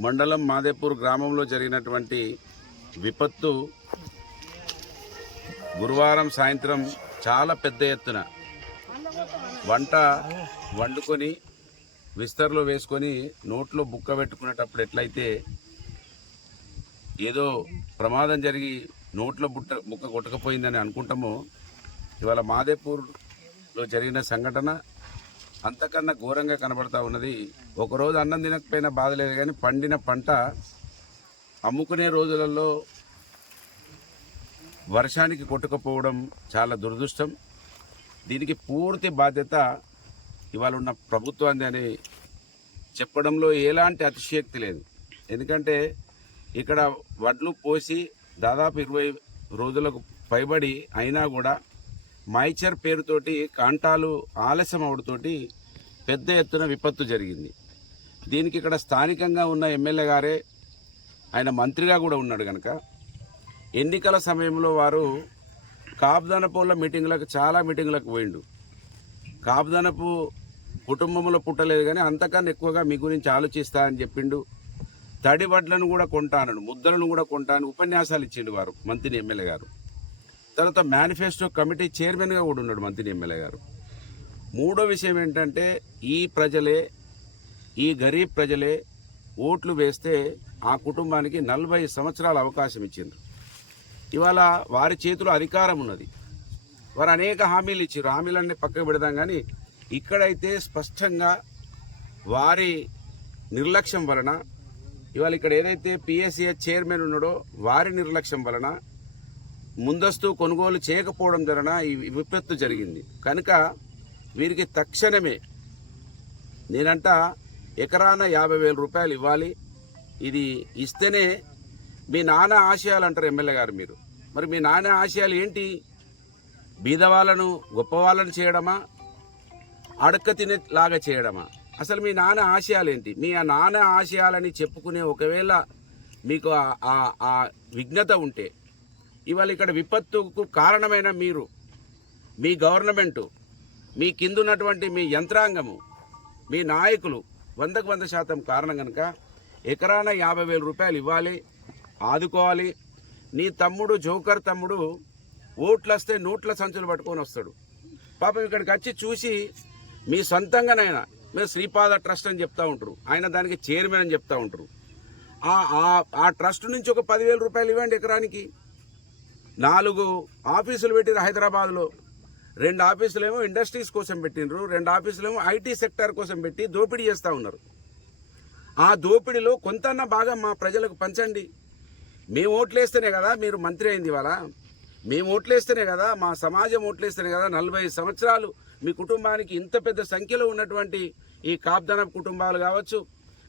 మండలం మాదేపూర్ గ్రామంలో జరిగినటువంటి విపత్తు గురువారం సాయంత్రం చాలా పెద్ద ఎత్తున వంట వండుకొని విస్తర్లో వేసుకొని నోట్లో బుక్క పెట్టుకునేటప్పుడు ఎట్లయితే ఏదో ప్రమాదం జరిగి నోట్లో బుట్ట బుక్క కొట్టకపోయిందని అనుకుంటామో ఇవాళ మాదేపూర్లో జరిగిన సంఘటన అంతకన్నా ఘోరంగా కనబడతా ఉన్నది. ఒకరోజు అన్నం తినకపోయినా బాధ లేదు కానీ పండిన పంట అమ్ముకునే రోజులలో వర్షానికి కొట్టుకపోవడం చాలా దురదృష్టం. దీనికి పూర్తి బాధ్యత ఇవాళ ఉన్న ప్రభుత్వాన్ని అని చెప్పడంలో ఎలాంటి అతిశయక్తి లేదు. ఎందుకంటే ఇక్కడ వడ్లు పోసి దాదాపు ఇరవై రోజులకు పైబడి అయినా కూడా మైచర్ పేరుతోటి కాంటాలు ఆలస్యం అవడంతోటి పెద్ద ఎత్తున విపత్తు జరిగింది. దీనికి ఇక్కడ స్థానికంగా ఉన్న ఎమ్మెల్యే గారే ఆయన మంత్రిగా కూడా ఉన్నాడు కనుక ఎన్నికల సమయంలో వారు కాపుదనపుల మీటింగ్లకు చాలా మీటింగ్లకు పోయిండు. కాపుదనపు కుటుంబంలో పుట్టలేదు కానీ అంతకన్నా ఎక్కువగా మీ గురించి ఆలోచిస్తా అని చెప్పిండు. తడి వడ్లను కూడా కొంటాను ముద్దలను కూడా కొంటాను ఉపన్యాసాలు ఇచ్చిండు వారు మంత్రి ఎమ్మెల్యే గారు. తర్వాత మేనిఫెస్టో కమిటీ చైర్మన్గా కూడా ఉన్నాడు మంత్రి ఎమ్మెల్యే గారు. మూడో విషయం ఏంటంటే ఈ ప్రజలే ఈ గరీబ్ ప్రజలే ఓట్లు వేస్తే ఆ కుటుంబానికి నలభై సంవత్సరాల అవకాశం ఇచ్చిండ్రు. ఇవాళ వారి చేతిలో అధికారం ఉన్నది. వారు అనేక హామీలు ఇచ్చారు హామీలన్నీ పక్కకు పెడదాం కానీ ఇక్కడైతే స్పష్టంగా వారి నిర్లక్ష్యం వలన ఇవాళ ఇక్కడ ఏదైతే పిఎస్సిఎస్ చైర్మన్ ఉన్నాడో వారి నిర్లక్ష్యం వలన ముందస్తు కొనుగోలు చేయకపోవడం వలన ఈ విపత్తు జరిగింది. కనుక వీరికి తక్షణమే నేనంట ఎకరాన యాభై వేల రూపాయలు ఇవ్వాలి. ఇది ఇస్తేనే మీ నాన్న ఆశయాలు అంటారు ఎమ్మెల్యే గారు మీరు. మరి మీ నాన్న ఆశయాలు ఏంటి? బీదవాళ్ళను గొప్పవాళ్ళను చేయడమా? అడక్క తినేలాగా చేయడమా? అసలు మీ నాన్న ఆశయాలు ఏంటి? మీ ఆ నాన్న ఆశయాలని చెప్పుకునే ఒకవేళ మీకు ఆ- ఆ విఘ్నత ఉంటే ఇవాళ ఇక్కడ విపత్తుకు కారణమైన మీరు మీ గవర్నమెంటు మీ కిందున్నటువంటి మీ యంత్రాంగము మీ నాయకులు వందకు వంద శాతం కారణం కనుక ఎకరాన యాభై వేల రూపాయలు ఇవ్వాలి ఆదుకోవాలి. నీ తమ్ముడు జోకర్ తమ్ముడు ఓట్లు వస్తే నోట్ల సంచులు పట్టుకొని వస్తాడు. పాపం ఇక్కడికి వచ్చి చూసి మీ సొంతంగానైనా మీరు శ్రీపాద ట్రస్ట్ అని చెప్తా ఉంటారు. ఆయన దానికి చైర్మన్ అని చెప్తా ఉంటారు. ఆ ఆ- ఆ ట్రస్ట్ నుంచి ఒక పదివేల రూపాయలు ఇవ్వండి ఎకరానికి. నాలుగు ఆఫీసులు పెట్టిరు హైదరాబాద్లో. రెండు ఆఫీసులు ఏమో ఇండస్ట్రీస్ కోసం పెట్టినరు రెండు ఆఫీసులు ఏమో ఐటీ సెక్టర్ కోసం పెట్టి దోపిడీ చేస్తూ ఉన్నారు. ఆ దోపిడీలో కొంతన్న భాగం మా ప్రజలకు పంచండి. మేము ఓట్లేస్తేనే కదా మీరు మంత్రి అయింది ఇవాళ. మేము ఓట్లేస్తేనే కదా మా సమాజం ఓట్లేస్తేనే కదా నలభై సంవత్సరాలు మీ కుటుంబానికి ఇంత పెద్ద సంఖ్యలో ఉన్నటువంటి ఈ కాబ్దన కుటుంబాలు కావచ్చు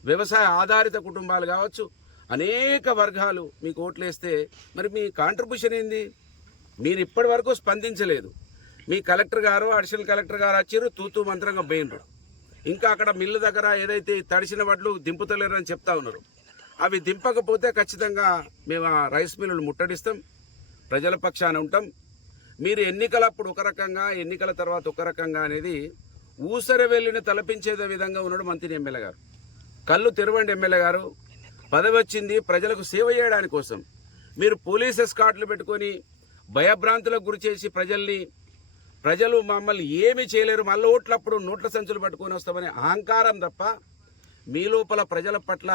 వ్యవసాయ ఆధారిత కుటుంబాలు కావచ్చు అనేక వర్గాలు మీకు ఓట్లేస్తే మరి మీ కాంట్రిబ్యూషన్ ఏంది? మీరు ఇప్పటి వరకు స్పందించలేదు. మీ collector garu additional collector garu వచ్చారు తూతూ మంత్రంగా పోయినరు ఇంకా అక్కడ మిల్లు దగ్గర ఏదైతే తడిసిన వడ్లు దింపుతలేరు అని చెప్తా ఉన్నారు. అవి దింపకపోతే ఖచ్చితంగా మేము ఆ రైస్ మిల్లులు ముట్టడిస్తాం ప్రజల పక్షాన ఉంటాం. మీరు ఎన్నికలప్పుడు ఒక రకంగా ఎన్నికల తర్వాత ఒక రకంగా అనేది ఊసరి వెళ్ళిన తలపించేదే విధంగా ఉన్నాడు మంత్రి ఎమ్మెల్యే గారు. కళ్ళు తెరవండి ఎమ్మెల్యే గారు. పదవి వచ్చింది ప్రజలకు సేవ చేయడానికి కోసం. మీరు పోలీస్ ఎస్కాట్లు పెట్టుకొని భయభ్రాంతులకు గురి చేసి ప్రజల్ని ప్రజలు మమ్మల్ని ఏమీ చేయలేరు మళ్ళీ ఓట్లప్పుడు నోట్ల సంచులు పట్టుకొని వస్తామనే అహంకారం తప్ప మీ లోపల ప్రజల పట్ల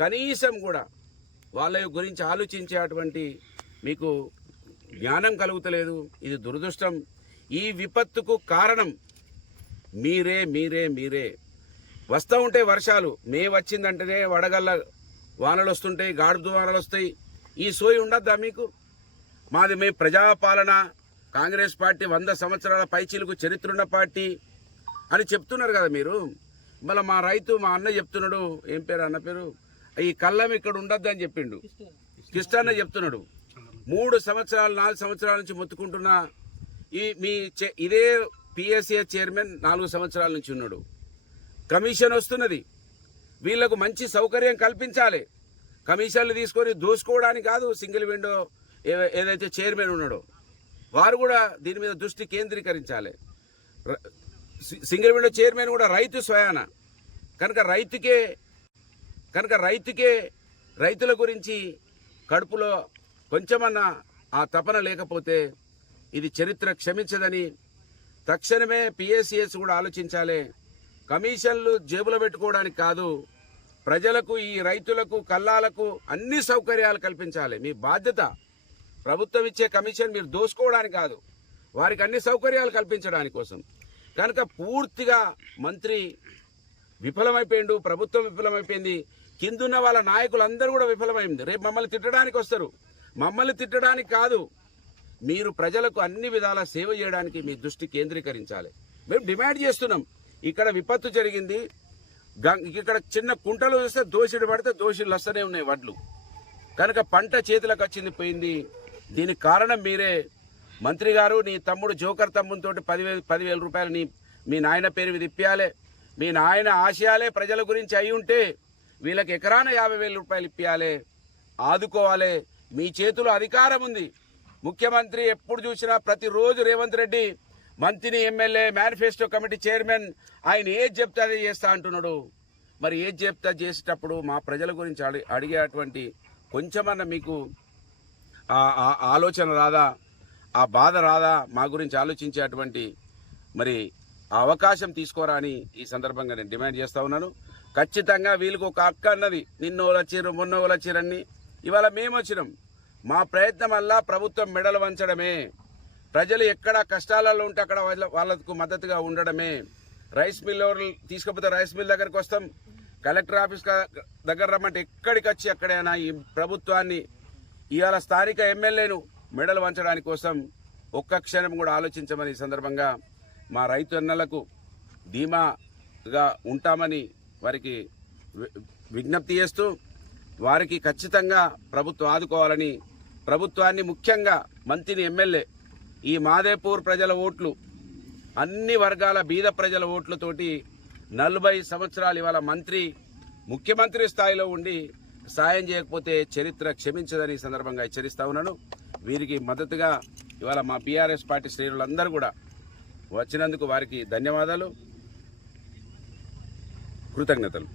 కనీసం కూడా వాళ్ళ గురించి ఆలోచించేటువంటి మీకు జ్ఞానం కలుగుతలేదు. ఇది దురదృష్టం. ఈ విపత్తుకు కారణం మీరే మీరే మీరే. వస్తూ ఉంటే వర్షాలు. మే వచ్చిందంటేనే వడగళ్ళ వానలు వస్తుంటాయి గాడుదు వానలు వస్తాయి ఈ సోయి ఉండద్దా మీకు? మాది మీ ప్రజాపాలన. కాంగ్రెస్ పార్టీ వంద సంవత్సరాల పైచీలకు చరిత్ర ఉన్న పార్టీ అని చెప్తున్నారు కదా మీరు. మళ్ళీ మా రైతు మా అన్న చెప్తున్నాడు. ఏం పేరు అన్న పేరు? ఈ కళ్ళం ఇక్కడ ఉండద్దు అని చెప్పిండు. కిష్టన్న చెప్తున్నాడు. మూడు సంవత్సరాలు నాలుగు సంవత్సరాల నుంచి మొత్తుకుంటున్న. ఈ మీ చే- ఇదే పిఎస్ఏ చైర్మన్ నాలుగు సంవత్సరాల నుంచి ఉన్నాడు. కమిషన్ వస్తున్నది. వీళ్ళకు మంచి సౌకర్యం కల్పించాలి. కమిషన్లు తీసుకొని దోసుకోవడానికి కాదు సింగిల్ విండో ఏ- ఏదైతే చైర్మన్ ఉన్నాడో. వారు కూడా దీని మీద దృష్టి కేంద్రీకరించాలి. సింగిల్ విండో చైర్మన్ కూడా రైతు స్వయాన. కనుక రైతుకే కనుక రైతుకే రైతుల గురించి కడుపులో కొంచెమన్నా ఆ తపన లేకపోతే ఇది చరిత్ర క్షమించదని తక్షణమే పిఎస్సిఎస్ కూడా ఆలోచించాలి. కమిషన్లు జేబులో పెట్టుకోవడానికి కాదు ప్రజలకు ఈ రైతులకు కల్లాలకు అన్ని సౌకర్యాలు కల్పించాలి. మీ బాధ్యత ప్రభుత్వం ఇచ్చే కమిషన్ మీరు దోసుకోవడానికి కాదు వారికి అన్ని సౌకర్యాలు కల్పించడానికి కోసం. కనుక పూర్తిగా మంత్రి విఫలమైపోయిండు ప్రభుత్వం విఫలమైపోయింది కిందున్న వాళ్ళ నాయకులందరూ కూడా విఫలమైంది. రేపు మమ్మల్ని తిట్టడానికి వస్తారు. మమ్మల్ని తిట్టడానికి కాదు మీరు ప్రజలకు అన్ని విధాల సేవ చేయడానికి మీ దృష్టి కేంద్రీకరించాలి. మేము డిమాండ్ చేస్తున్నాం ఇక్కడ విపత్తు జరిగింది ఇక్కడ చిన్న కుంటలు చూస్తే దోషుడు పడితే దోషులు వస్తూనే ఉన్నాయి వడ్లు. కనుక పంట చేతులకు వచ్చింది పోయింది. దీనికి కారణం మీరే. మంత్రి గారు నీ తమ్ముడు జోకర్ తమ్మునితోటి పదివేలు పదివేల రూపాయలు నీ మీ నాయన పేరు మీద ఇప్పియాలే. మీ నాయన ఆశయాలే ప్రజల గురించి అయి ఉంటే వీళ్ళకి ఎకరాన యాభై వేల రూపాయలు ఇప్పియాలే. ఆదుకోవాలి. మీ చేతిలో అధికారం ఉంది. ముఖ్యమంత్రి ఎప్పుడు చూసినా ప్రతిరోజు రేవంత్ రెడ్డి మంత్రిని ఎమ్మెల్యే మేనిఫెస్టో కమిటీ చైర్మన్ ఆయన ఏది చెప్తే అదే చేస్తా అంటున్నాడు. మరి ఏది చెప్తా చేసేటప్పుడు మా ప్రజల గురించి అడి అడిగేటువంటి కొంచెమన్నా మీకు ఆలోచన రాదా? ఆ బాధ రాదా? మా గురించి ఆలోచించేటువంటి మరి అవకాశం తీసుకోరా అని ఈ సందర్భంగా నేను డిమాండ్ చేస్తూ ఉన్నాను. ఖచ్చితంగా వీళ్ళకి ఒక హక్కు అన్నది. నిన్న వాళ్ళు వచ్చిర్రు మొన్న వాళ్ళు వచ్చిరని ఇవాళ మేము వచ్చినాం. మా ప్రయత్నం వల్ల ప్రభుత్వం మెడలు వంచడమే. ప్రజలు ఎక్కడ కష్టాలలో ఉంటే అక్కడ వాళ్ళ వాళ్ళకు మద్దతుగా ఉండడమే. రైస్ మిల్ ఎవరు తీసుకపోతే రైస్ మిల్ దగ్గరికి వస్తాం. కలెక్టర్ ఆఫీస్ దగ్గర రమ్మంటే ఎక్కడికి వచ్చి ఎక్కడైనా ఈ ప్రభుత్వాన్ని ఇవాళ స్థానిక ఎమ్మెల్యేను మెడలు వంచడానికి కోసం ఒక్క క్షణం కూడా ఆలోచించమని ఈ సందర్భంగా మా రైతు అన్నలకు ధీమాగా ఉంటామని వారికి వి- విజ్ఞప్తి చేస్తూ వారికి ఖచ్చితంగా ప్రభుత్వం ఆదుకోవాలని ప్రభుత్వాన్ని ముఖ్యంగా మంత్రిని ఎమ్మెల్యే ఈ మాదేపూర్ ప్రజల ఓట్లు అన్ని వర్గాల బీద ప్రజల ఓట్లతోటి నలభై సంవత్సరాలు ఇవాళ మంత్రి ముఖ్యమంత్రి స్థాయిలో ఉండి సాయం చేయకపోతే చరిత్ర క్షమించదని సందర్భంగా హెచ్చరిస్తా ఉన్నాను. వీరికి మద్దతుగా ఇవాళ మా బీఆర్ఎస్ పార్టీ శ్రేణులందరూ కూడా వచ్చినందుకు వారికి ధన్యవాదాలు. కృతజ్ఞతలు.